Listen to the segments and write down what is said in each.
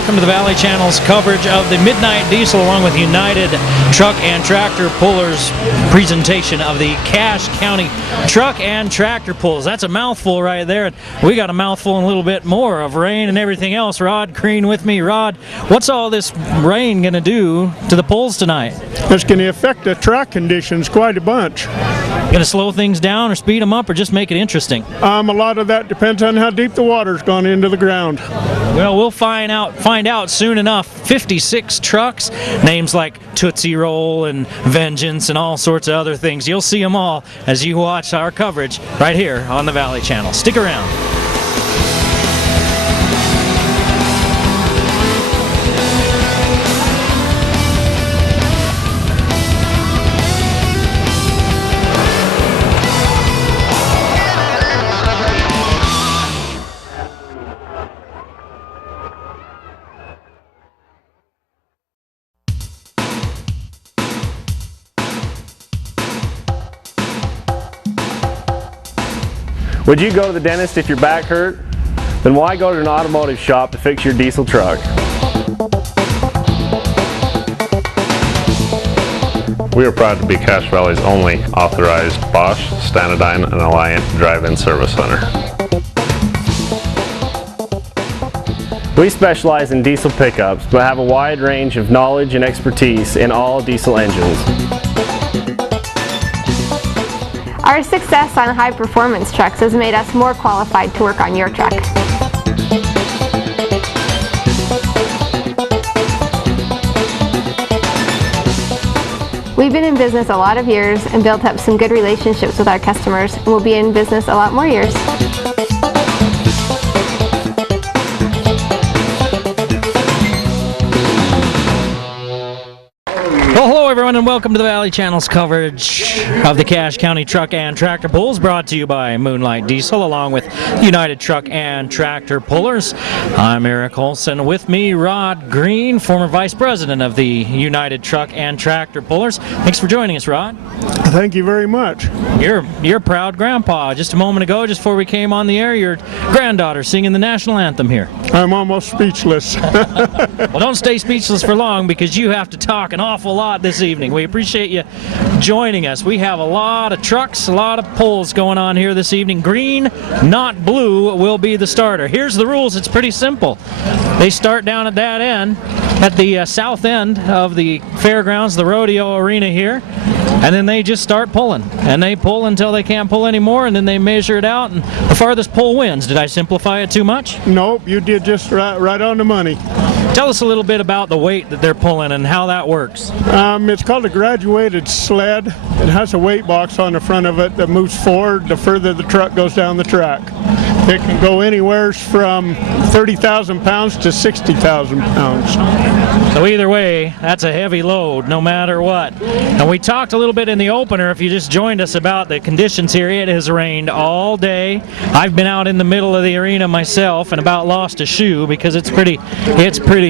welcome to the Valley Channel's coverage of the Midnight Diesel along with United Truck and Tractor Pullers presentation of the Cache County Truck and Tractor Pulls. That's a mouthful right there. We got a mouthful and a little bit more of rain and everything else. Rod Green with me. Rod, what's all this rain going to do to the pulls tonight? It's going to affect the track conditions quite a bunch. Going to slow things down or speed them up or just make it interesting? A lot of that depends on how deep the water's gone into the ground. Well, we'll find out soon enough. 56 trucks, names like Tootsie Roll and Vengeance and all sorts of other things. You'll see them all as you watch our coverage right here on the Valley Channel. Stick around. Would you go to the dentist if your back hurt? Then why go to an automotive shop to fix your diesel truck? We are proud to be Cache Valley's only authorized Bosch, Stanadyne, and Alliant drive-in service center. We specialize in diesel pickups, but have a wide range of knowledge and expertise in all diesel engines. Our success on high-performance trucks has made us more qualified to work on your truck. We've been in business a lot of years and built up some good relationships with our customers, and we'll be in business a lot more years. Well, hello everyone and welcome to the Valley Channel's coverage of the Cache County Truck and Tractor Pulls, brought to you by Moonlight Diesel along with United Truck and Tractor Pullers. I'm Eric Olson. With me, Rod Green, former Vice President of the United Truck and Tractor Pullers. Thanks for joining us, Rod. Thank you very much. You're a proud grandpa. Just a moment ago, just before we came on the air, your granddaughter singing the national anthem here. I'm almost speechless. Well, don't stay speechless for long because you have to talk an awful lot this evening. We appreciate you joining us. We have a lot of trucks, a lot of pulls going on here this evening. Green, not blue, will be the starter. Here's the rules. It's pretty simple. They start down at that end, at the south end of the Fairgrounds, the rodeo arena here, and then they just start pulling. And they pull until they can't pull anymore, and then they measure it out, and the farthest pull wins. Did I simplify it too much? Nope, you did just right on the money. Tell us a little bit about the weight that they're pulling and how that works. It's called a graduated sled. It has a weight box on the front of it that moves forward the further the truck goes down the track. It can go anywhere from 30,000 pounds to 60,000 pounds. So either way, that's a heavy load no matter what. And we talked a little bit in the opener, if you just joined us, about the conditions here. It has rained all day. I've been out in the middle of the arena myself and about lost a shoe because it's pretty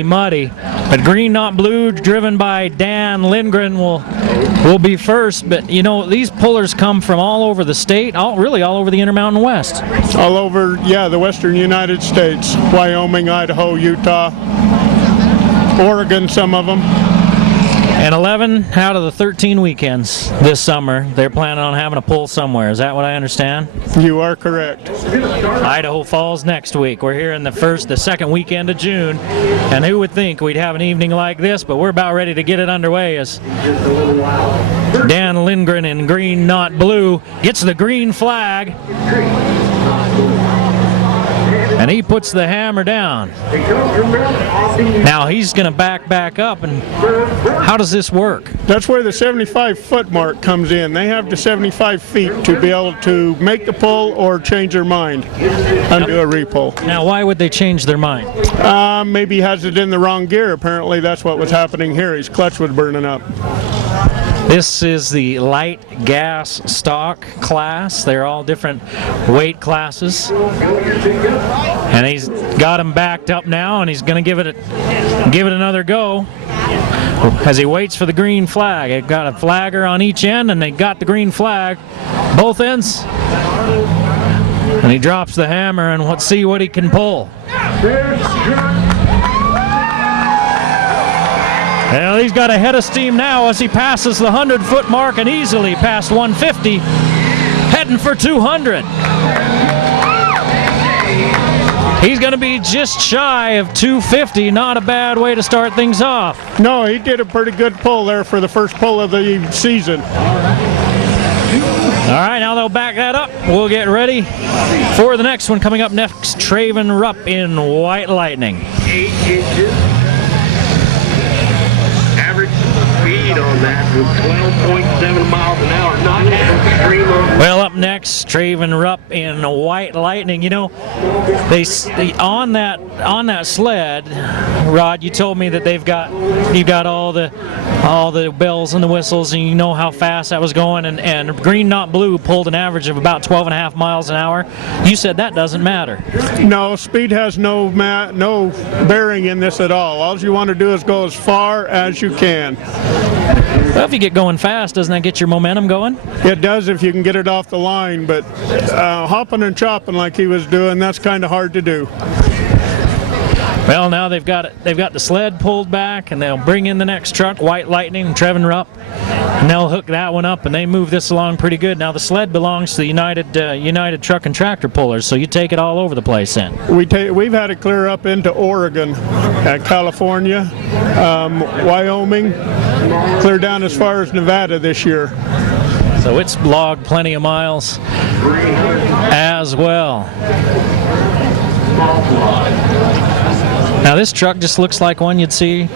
muddy. But green, not blue, driven by Dan Lindgren, will be first. But you know, these pullers come from all over the state, really all over the Intermountain West. All over, yeah, the western United States. Wyoming, Idaho, Utah, Oregon, some of them. And 11 out of the 13 weekends this summer, they're planning on having a pull somewhere. Is that what I understand? You are correct. Idaho Falls next week. We're here in the second weekend of June, and who would think we'd have an evening like this, but we're about ready to get it underway as Dan Lindgren in green, not blue, gets the green flag. And he puts the hammer down. Now he's going to back up, and how does this work? That's where the 75-foot mark comes in. They have the 75 feet to be able to make the pull or change their mind and do a repull. Now, why would they change their mind? Maybe he has it in the wrong gear. Apparently that's what was happening here. His clutch was burning up. This is the light gas stock class. They're all different weight classes. And he's got him backed up now, and he's going to give it another go as he waits for the green flag. They've got a flagger on each end, and they got the green flag both ends. And he drops the hammer, and let's see what he can pull. Well, he's got a head of steam now as he passes the 100-foot mark and easily past 150, heading for 200. He's going to be just shy of 250. Not a bad way to start things off. No, he did a pretty good pull there for the first pull of the season. All right, now they'll back that up. We'll get ready for the next one. Coming up next, Traven Rupp in White Lightning. 8 inches. Average speed on that was 12.7 miles an hour. Not extreme. Well, up next, Traven Rupp in White Lightning. You know, they on that sled, Rod. You told me that you've got all the bells and the whistles, and you know how fast that was going. And Green Not Blue pulled an average of about 12.5 miles an hour. You said that doesn't matter. No, speed has no bearing in this at all. All you want to do is go as far as you can. Well, if you get going fast, doesn't that get your momentum going? It does if you can get it off the line, but hopping and chopping like he was doing, that's kind of hard to do. Well, now they've got the sled pulled back, and they'll bring in the next truck, White Lightning and Traven Rupp, and they'll hook that one up, and they move this along pretty good. Now the sled belongs to the United Truck and Tractor Pullers, so you take it all over the place then. We've had it clear up into Oregon, California, Wyoming, clear down as far as Nevada this year. So it's logged plenty of miles as well. Now this truck just looks like one you'd see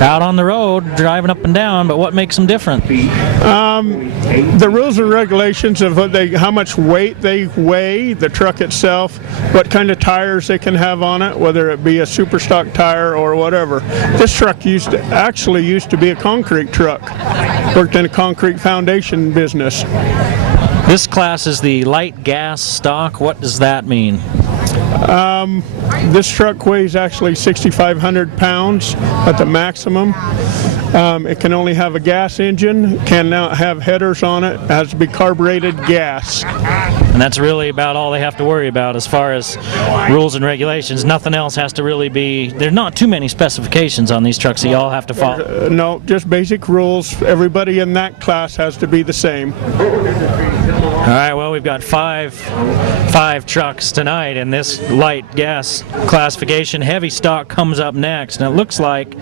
out on the road driving up and down, but what makes them different? The rules and regulations of how much weight they weigh, the truck itself, what kind of tires they can have on it, whether it be a super stock tire or whatever. This truck used to be a concrete truck. Worked in a concrete foundation business. This class is the light gas stock. What does that mean? This truck weighs actually 6,500 pounds at the maximum. It can only have a gas engine, can now have headers on it, has to be carbureted gas. And that's really about all they have to worry about as far as rules and regulations. Nothing else has to really be, there's not too many specifications on these trucks that you all have to follow. No, just basic rules. Everybody in that class has to be the same. All right, well, we've got five trucks tonight in this light gas classification. Heavy stock comes up next, and it looks like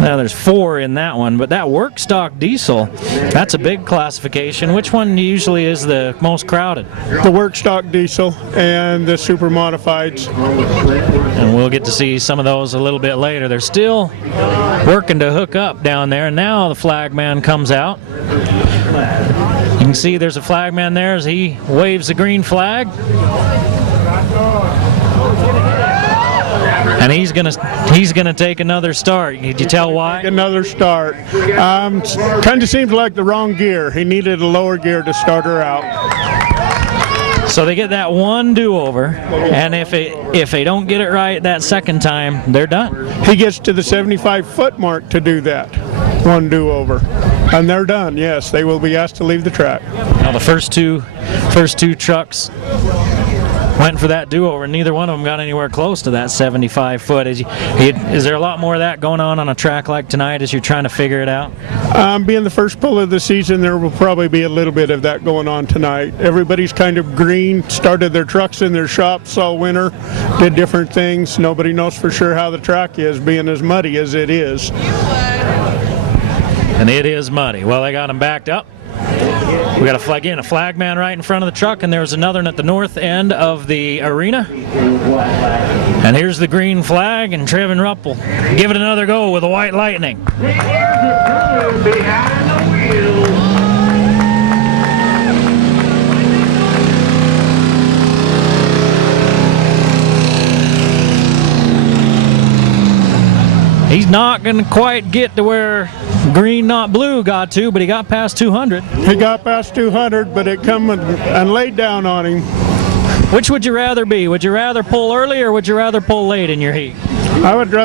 now there's 4 in that one, but that work stock diesel, that's a big classification. Which one usually is the most crowded? The work stock diesel and the super modifieds. And we'll get to see some of those a little bit later. They're still working to hook up down there, and now the flagman comes out. You can see there's a flagman there as he waves the green flag. And he's gonna take another start. Did you tell why? Another start. Kind of seems like the wrong gear. He needed a lower gear to start her out. So they get that one do-over, and if they don't get it right that second time, they're done. He gets to the 75-foot mark to do that. One do-over. And they're done, yes. They will be asked to leave the track. Now the first two trucks went for that do-over, and neither one of them got anywhere close to that 75-foot. Is there a lot more of that going on a track like tonight as you're trying to figure it out? Being the first pull of the season, there will probably be a little bit of that going on tonight. Everybody's kind of green, started their trucks in their shops all winter, did different things. Nobody knows for sure how the track is, being as muddy as it is. And it is muddy. Well, they got them backed up. We got a flagman right in front of the truck, and there's another one at the north end of the arena. And here's the green flag, and Traven Rupp will give it another go with a White Lightning. He's not going to quite get to where Green Not Blue got to, but he got past 200. He got past 200, but it come and laid down on him. Which would you rather be? Would you rather pull early or would you rather pull late in your heat? I would rather